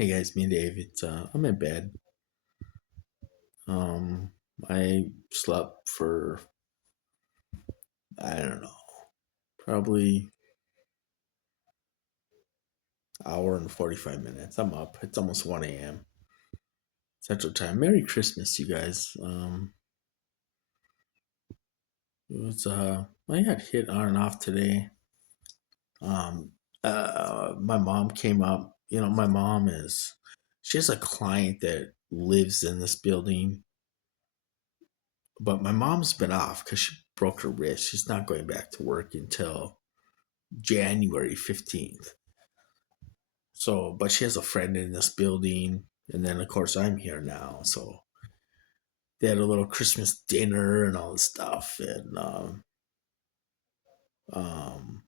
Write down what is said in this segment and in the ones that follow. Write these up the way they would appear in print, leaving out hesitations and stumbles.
Hey guys, me and Dave. I'm in bed. Um, I slept for I don't know, probably hour and 45 minutes. I'm up. It's almost 1 a.m. Central Time. Merry Christmas, you guys. It was I got hit on and off today. Um, my mom came up. My mom is she has a client that lives in this building, but my mom's been off because she broke her wrist. She's not going back to work until January 15th. So, but she has a friend in this building. And then, of course, I'm here now. So they had a little Christmas dinner and all this stuff. And um,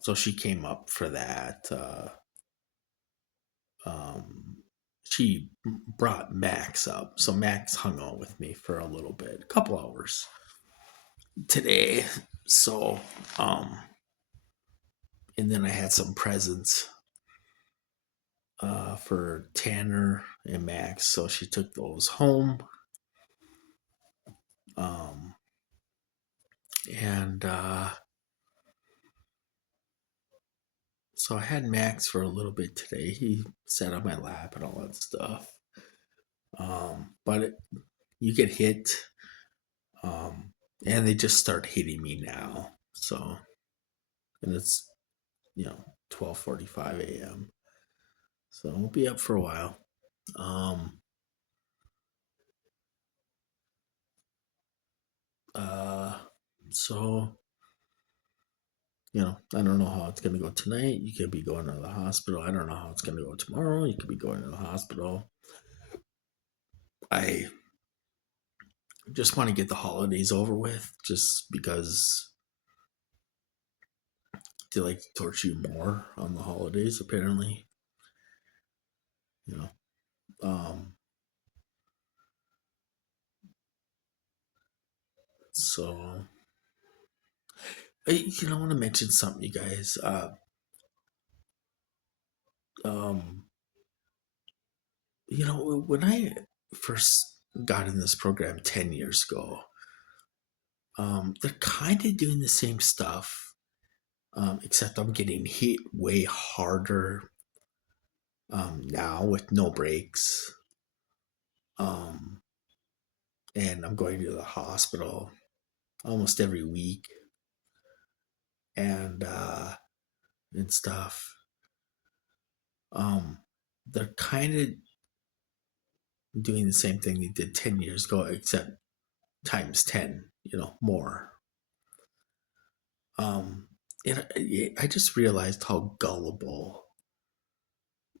so she came up for that. Um, she brought Max up. So Max hung out with me for a little bit, a couple hours today. So, um, and then I had some presents for Tanner and Max. So she took those home. Um, and So I had Max for a little bit today. He sat on my lap and all that stuff. But you get hit, um, and they just start hitting me now. So, and it's 12:45 a.m. So we'll be up for a while. Um, uh, so I don't know how it's gonna go tonight. You could be going to the hospital. I don't know how it's gonna go tomorrow. You could be going to the hospital. I just want to get the holidays over with, just because they like to torture you more on the holidays, apparently. You know. Um, so I want to mention something, you guys. Um, when I first got in this program 10 years ago, they're kind of doing the same stuff, except I'm getting hit way harder now with no breaks. Um, and I'm going to the hospital almost every week and stuff. Um, they're kind of doing the same thing they did 10 years ago, except times 10, more. Um, and I just realized how gullible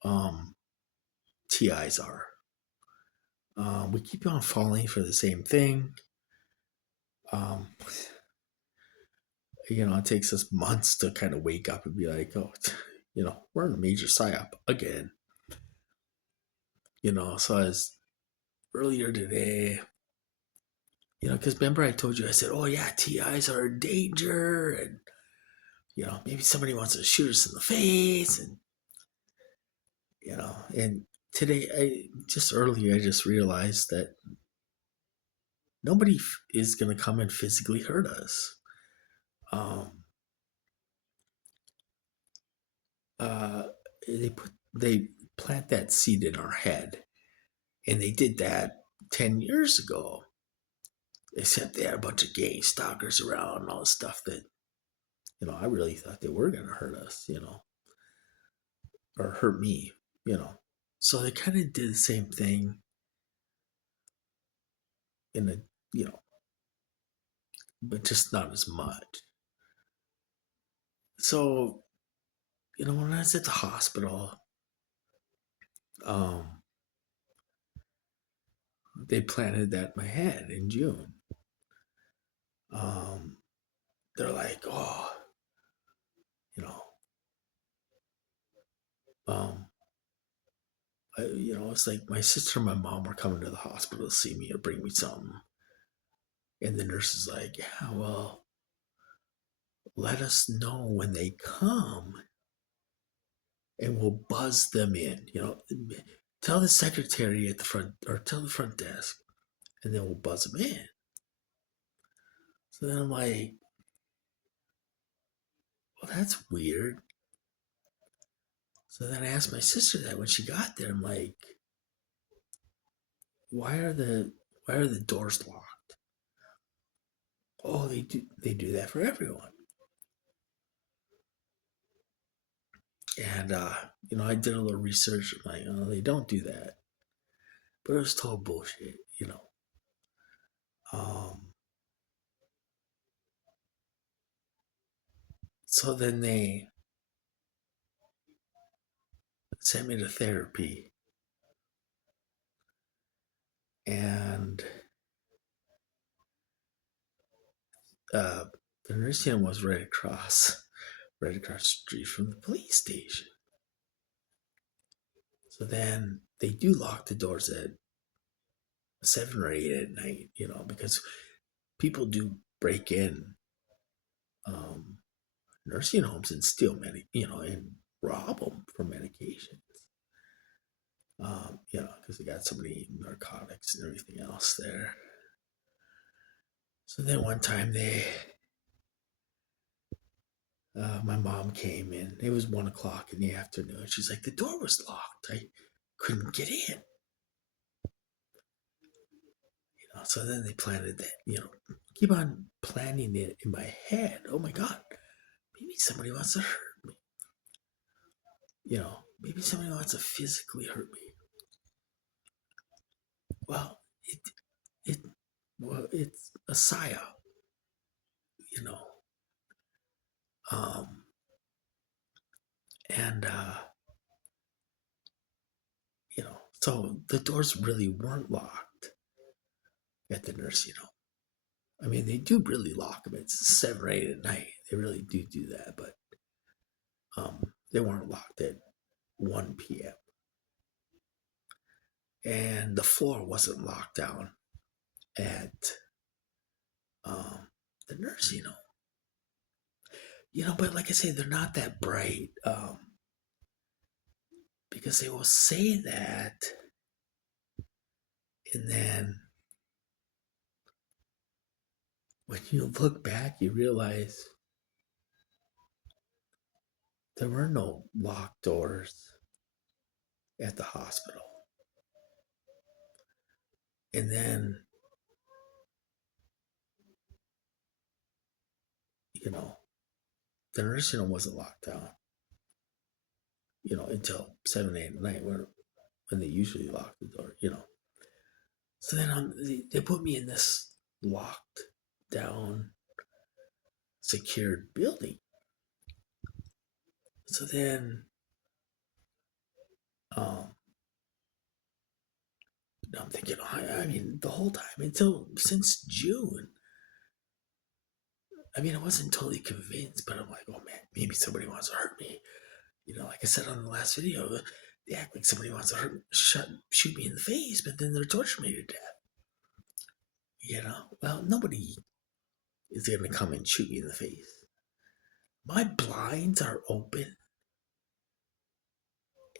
um, TIs are. We keep on falling for the same thing. Um, it takes us months to kind of wake up and be like, oh, we're in a major psyop again. So as earlier today, because remember I told you, I said, oh yeah, TIs are a danger, and maybe somebody wants to shoot us in the face, and today I just realized that nobody is going to come and physically hurt us. Um, uh, they plant that seed in our head, and they did that 10 years ago. Except they had a bunch of gang stalkers around and all this stuff that, I really thought they were going to hurt us, or hurt me, you know. So they kind of did the same thing in a, you know, but just not as much. So, when I was at the hospital, um, they planted that in my head in June. Um, they're like, oh, you know, um, it's like my sister and my mom were coming to the hospital to see me or bring me something. And the nurse is like, yeah, well, let us know when they come and we'll buzz them in. Tell the secretary at the front, or tell the front desk, and then we'll buzz them in. So then I'm like, well, that's weird. So then I asked my sister that when she got there. I'm like, why are the doors locked? Oh, they do that for everyone. And I did a little research. I'm like, oh, they don't do that. But it was total bullshit. Um, so then they sent me to therapy, and uh, the nursing home was right across the street from the police station. So then they do lock the doors at 7 or 8 at night, because people do break in um, nursing homes and steal and rob them for medications. Because they got so many narcotics and everything else there. So then one time my mom came in. It was 1 o'clock in the afternoon. She's like, the door was locked. I couldn't get in. So then they planted that. Keep on planning it in my head. Oh my God, maybe somebody wants to hurt me. Maybe somebody wants to physically hurt me. Well, it's a psyop. You know, um, and so the doors really weren't locked at the nursing home. I mean, they do really lock them. It's 7 or 8 at night. They really do that, but they weren't locked at 1 p.m. And the floor wasn't locked down at um, the nursing home. But like I say, they're not that bright because they will say that, and then when you look back, you realize there were no locked doors at the hospital. And then, the nursing home wasn't locked down, until 7, 8 at night when they usually lock the door. So then they put me in this locked down, secured building. So then, I'm thinking, I mean, the whole time since June. I mean, I wasn't totally convinced, but I'm like, oh man, maybe somebody wants to hurt me. Like I said on the last video, they act like somebody wants to shoot me in the face, but then they're torturing me to death. Well, nobody is going to come and shoot me in the face. My blinds are open,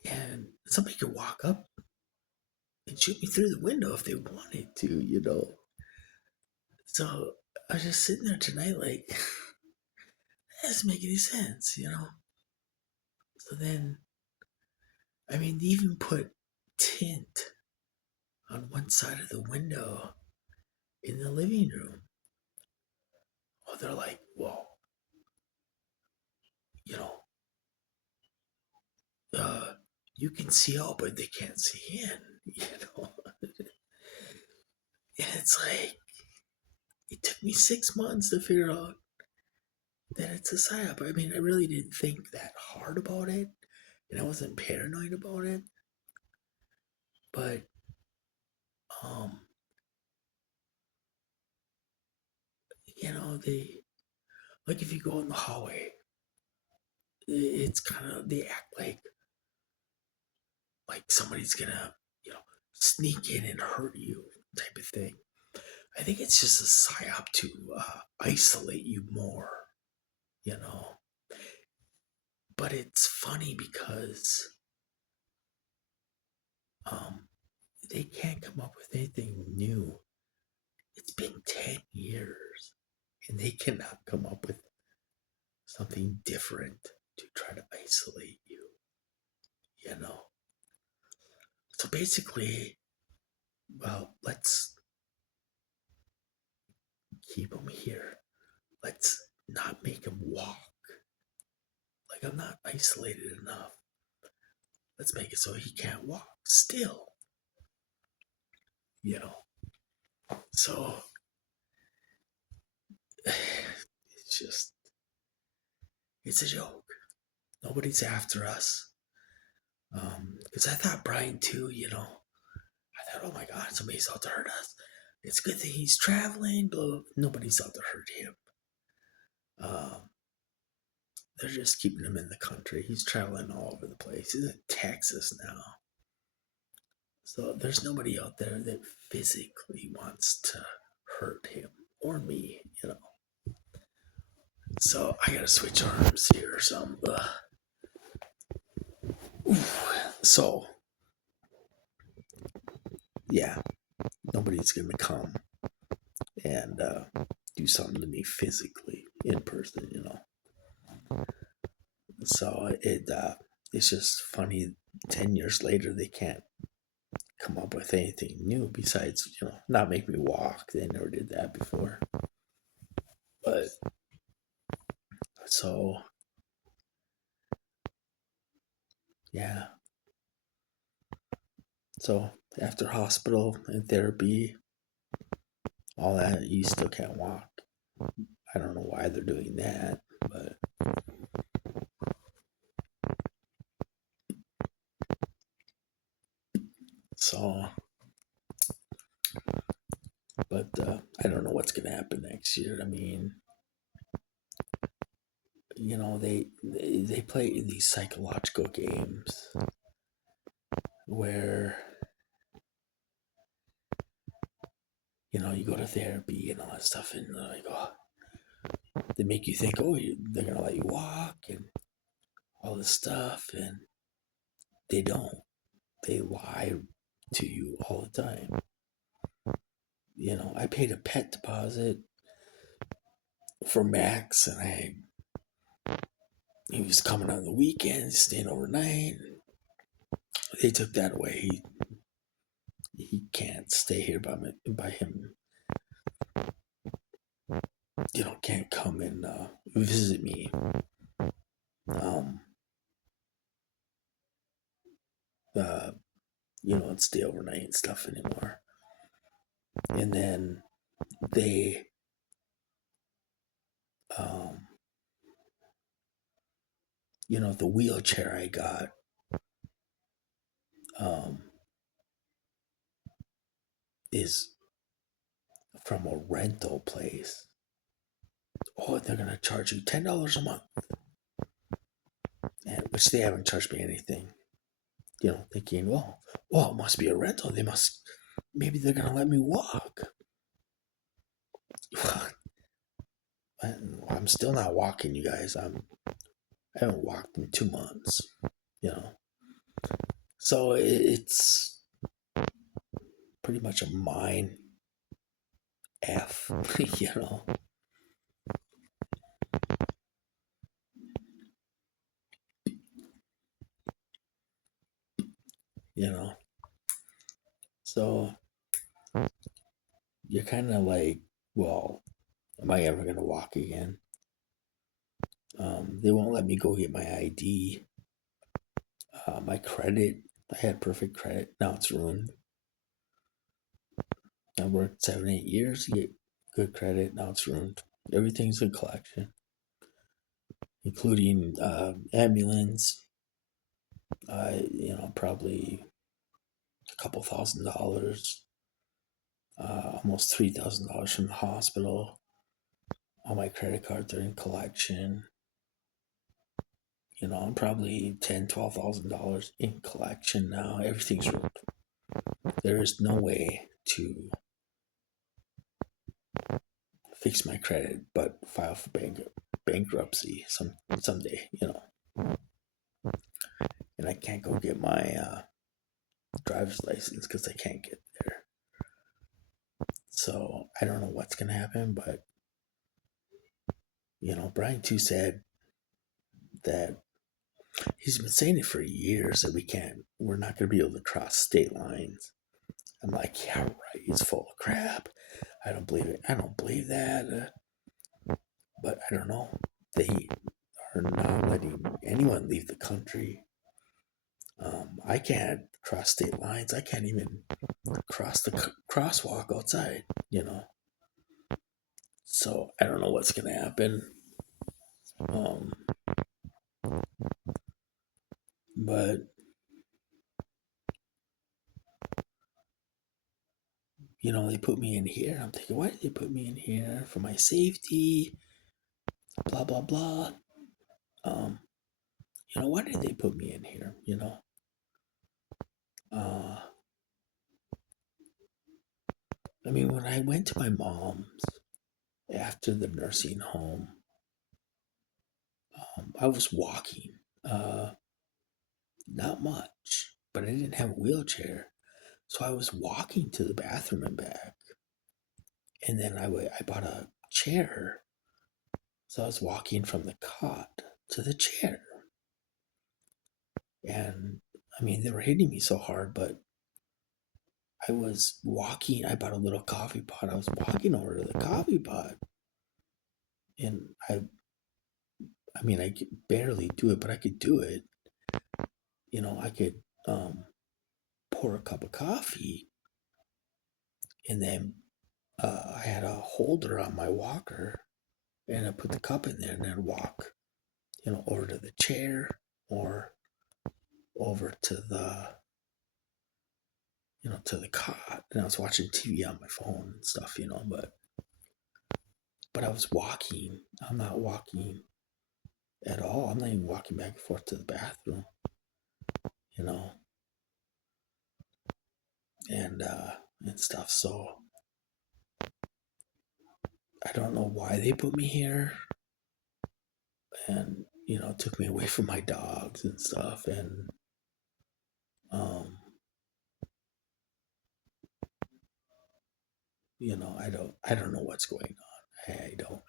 and somebody could walk up and shoot me through the window if they wanted to. So I was just sitting there tonight, like, that doesn't make any sense. So then, I mean, they even put tint on one side of the window in the living room. Oh, they're like, well, you know, you can see out, but they can't see in. And it's like, it took me 6 months to figure out that it's a psyop. I mean, I really didn't think that hard about it, and I wasn't paranoid about it. But, they, like, if you go in the hallway, it's kind of, they act like somebody's gonna, sneak in and hurt you type of thing. I think it's just a psyop to isolate you more, you know. but it's funny because um, they can't come up with anything new. It's been 10 years and they cannot come up with something different to try to isolate you, you know? So basically, well, let's keep him here. Let's not make him walk. Like, I'm not isolated enough. Let's make it so he can't walk still, you know? So, it's just, it's a joke. Nobody's after us. Because I thought Brian too, I thought, oh my God, somebody's out to hurt us. It's a good thing he's traveling, blah. Nobody's out to hurt him. Um, they're just keeping him in the country. He's traveling all over the place. He's in Texas now. So there's nobody out there that physically wants to hurt him or me, So I gotta switch arms here or something. So, yeah, nobody's gonna come and do something to me physically in person. So it's just funny. 10 years later, they can't come up with anything new besides not make me walk. They never did that before. But so yeah. So after hospital and therapy, all that, you still can't walk. I don't know why they're doing that, but so, but I don't know what's gonna happen next year. I mean, they play these psychological games where you go to therapy and all that stuff, and they're like, oh, they make you think, oh, they're gonna let you walk and all this stuff, and they don't. They lie to you all the time. I paid a pet deposit for Max, and he was coming on the weekends, staying overnight. They took that away. He can't stay here by him. Can't come and visit me. And stay overnight and stuff anymore. And then they, the wheelchair I got, is from a rental place. Oh, they're gonna charge you $10 a month, which they haven't charged me anything. Thinking, well, it must be a rental. Maybe they're gonna let me walk. I'm still not walking, you guys. I haven't walked in 2 months. So it's pretty much a mine F, So you're kind of like, well, am I ever gonna walk again? They won't let me go get my ID. My credit, I had perfect credit. Now it's ruined. I worked 7-8 years to get good credit. Now it's ruined. Everything's in collection, including ambulance. Probably a couple $1,000, almost $3,000 from the hospital. All my credit cards are in collection. I'm probably $10,000-$12,000 in collection now. Everything's ruined. There is no way to fix my credit but file for bankruptcy someday. I can't go get my driver's license because I can't get there. So I don't know what's gonna happen, but Brian too said that he's been saying it for years that we're not gonna be able to cross state lines. I'm like, yeah, right. He's full of crap. I don't believe it. I don't believe that. But I don't know. They are not letting anyone leave the country. I can't cross state lines. I can't even cross the crosswalk outside. So I don't know what's gonna happen. Um, but they put me in here. I'm thinking, why did they put me in here? For my safety, blah blah blah. Um, why did they put me in here? Uh, I mean, when I went to my mom's after the nursing home, I was walking. Not much, but I didn't have a wheelchair, so I was walking to the bathroom and back. And then I bought a chair, so I was walking from the cot to the chair. And I mean, they were hitting me so hard, but I was walking. I bought a little coffee pot. I was walking over to the coffee pot, and I mean, I could barely do it, but I could do it. I could pour a cup of coffee, and then I had a holder on my walker, and I put the cup in there, and I'd walk, over to the chair or over to the cot, and I was watching TV on my phone and stuff, but I was walking. I'm not walking at all. I'm not even walking back and forth to the bathroom, you know, and stuff. So I don't know why they put me here, and it took me away from my dogs and stuff, and um, I don't know what's going on.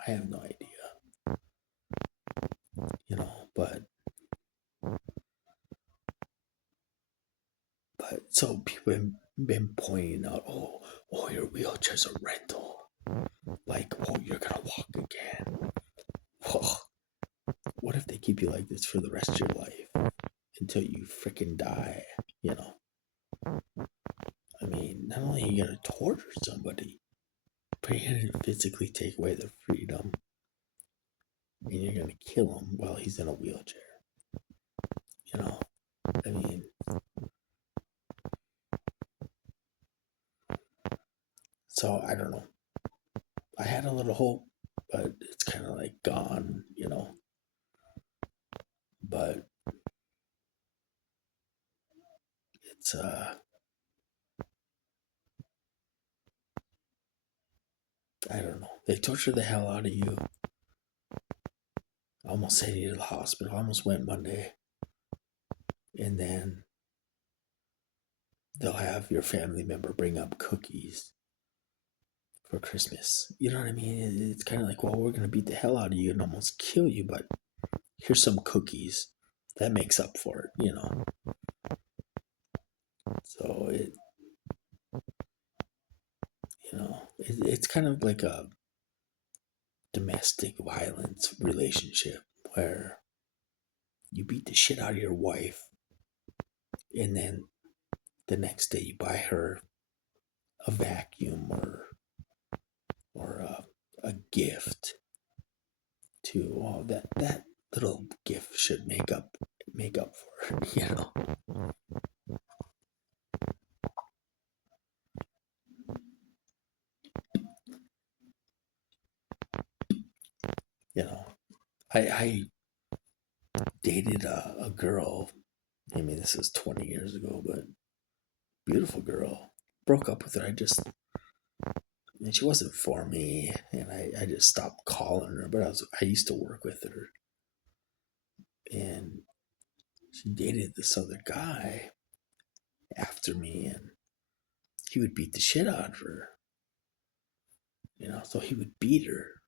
I have no idea, but so people have been pointing out, oh, your wheelchair's a rental. Like, oh, you're gonna walk again. Well, what if they keep you like this for the rest of your life until you freaking die? I mean, not only are you gonna torture somebody, but you're gonna physically take away their freedom, and you're gonna kill him while he's in a wheelchair. I mean, so I don't know. I had a little hope, but it's kind of like gone, But it's I don't know. They torture the hell out of you. I almost sent you to the hospital. I almost went Monday. And then they'll have your family member bring up cookies for Christmas. You know what I mean? It's kind of like, well, we're going to beat the hell out of you and almost kill you, but here's some cookies. That makes up for it. So it's kind of like a domestic violence relationship where you beat the shit out of your wife, and then the next day you buy her a vacuum or a gift to that little gift should make up for it, you know I dated a girl. I mean, this is 20 years ago, but beautiful girl. Broke up with her. And she wasn't for me, and I just stopped calling her. But I used to work with her, and she dated this other guy after me, and he would beat the shit out of her. So he would beat her,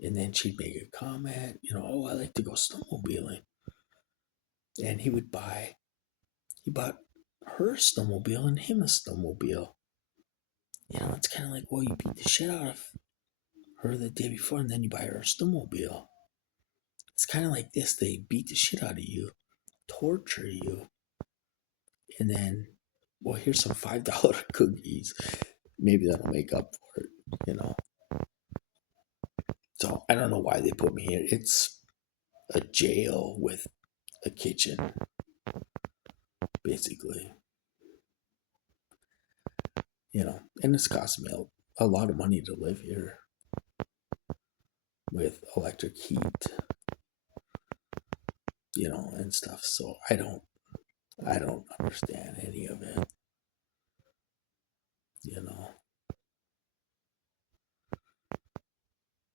and then she'd make a comment, oh, I like to go snowmobiling, and he bought her a snowmobile and him a snowmobile. It's kind of like, well, you beat the shit out of her the day before, and then you buy her a snowmobile. It's kind of like this: they beat the shit out of you, torture you, and then, well, here's some $5 cookies. Maybe that'll make up for it. So I don't know why they put me here. It's a jail with a kitchen, basically. And it's cost me a lot of money to live here with electric heat, and stuff. So I don't understand any of it.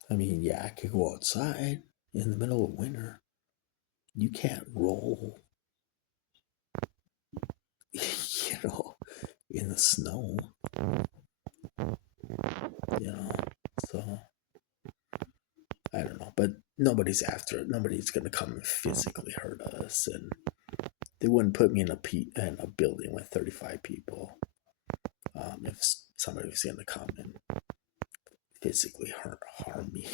I mean, yeah, I could go outside in the middle of winter. You can't roll, in the snow, So I don't know, but nobody's after it. Nobody's gonna come and physically hurt us, and they wouldn't put me in a building with 35 people if somebody was gonna come and physically harm me.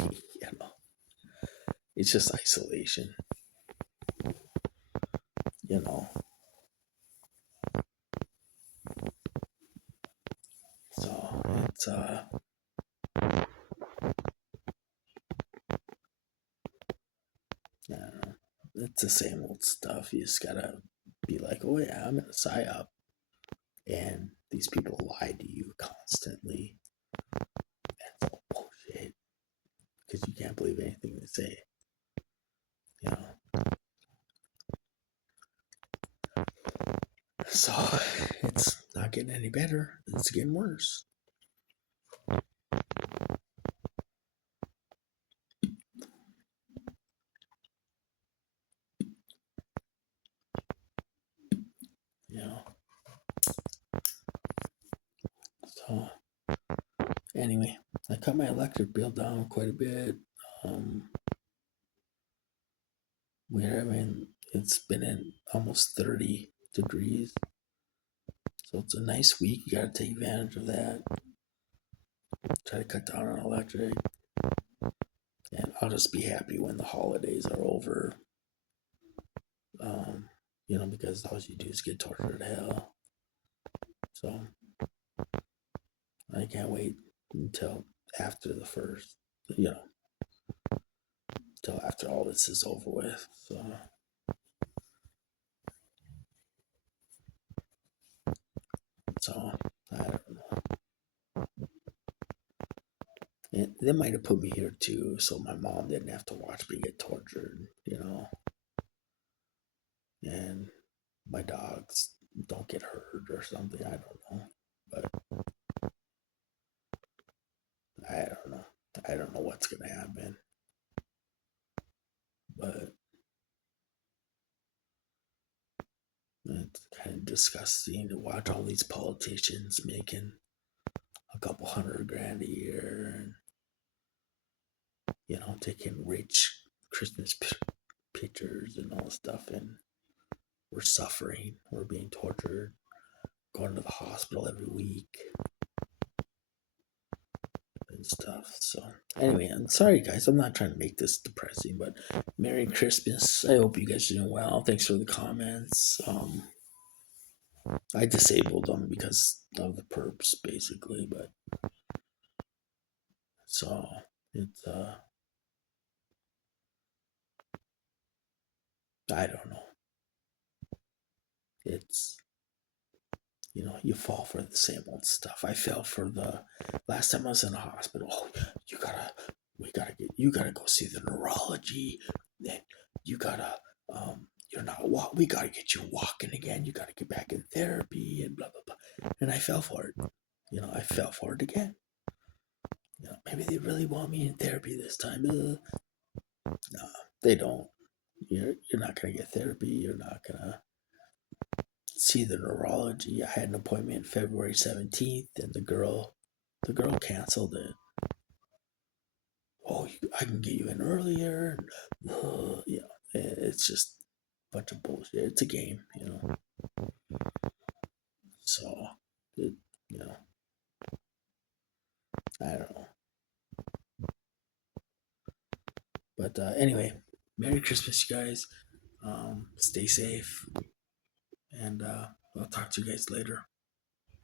It's just isolation. So it's I don't know. It's the same old stuff. You just gotta be like, oh yeah, I'm in a psyop, and these people lie to you constantly. That's all bullshit, because you can't believe anything they say. So it's not getting any better. It's getting worse. So anyway, I cut my electric bill down quite a bit. It's been in almost 30 degrees. So it's a nice week. You gotta take advantage of that. Try to cut down on electric. And I'll just be happy when the holidays are over. Because all you do is get tortured to hell. So I can't wait until after the first, until after all this is over with. So I don't know. And they might have put me here too, so my mom didn't have to watch me get tortured, and my dogs don't get hurt or something. I don't know, but I don't know. I don't know what's gonna happen, but it's kind of disgusting to watch all these politicians making a couple $100,000 a year, and taking rich Christmas pictures and all this stuff, and we're suffering. We're being tortured, going to the hospital every week and stuff. So anyway, I'm sorry guys, I'm not trying to make this depressing, but Merry Christmas. I hope you guys are doing well. Thanks for the comments. I disabled them because of the perps, basically, but so it's I don't know. It's you fall for the same old stuff. I fell for the last time I was in the hospital. Oh, you gotta go see the neurology. Then you gotta you're not walk. We gotta get you walking again. You gotta get back in therapy and blah blah blah. And I fell for it. I fell for it again. Maybe they really want me in therapy this time. No, they don't. you're not gonna get therapy. You're not gonna see the neurology. I had an appointment February 17th, and the girl canceled it. Oh, I can get you in earlier. It's just a bunch of bullshit. It's a game, you know. So, it, you know, I don't know. But anyway, Merry Christmas, you guys. Stay safe, and I'll talk to you guys later.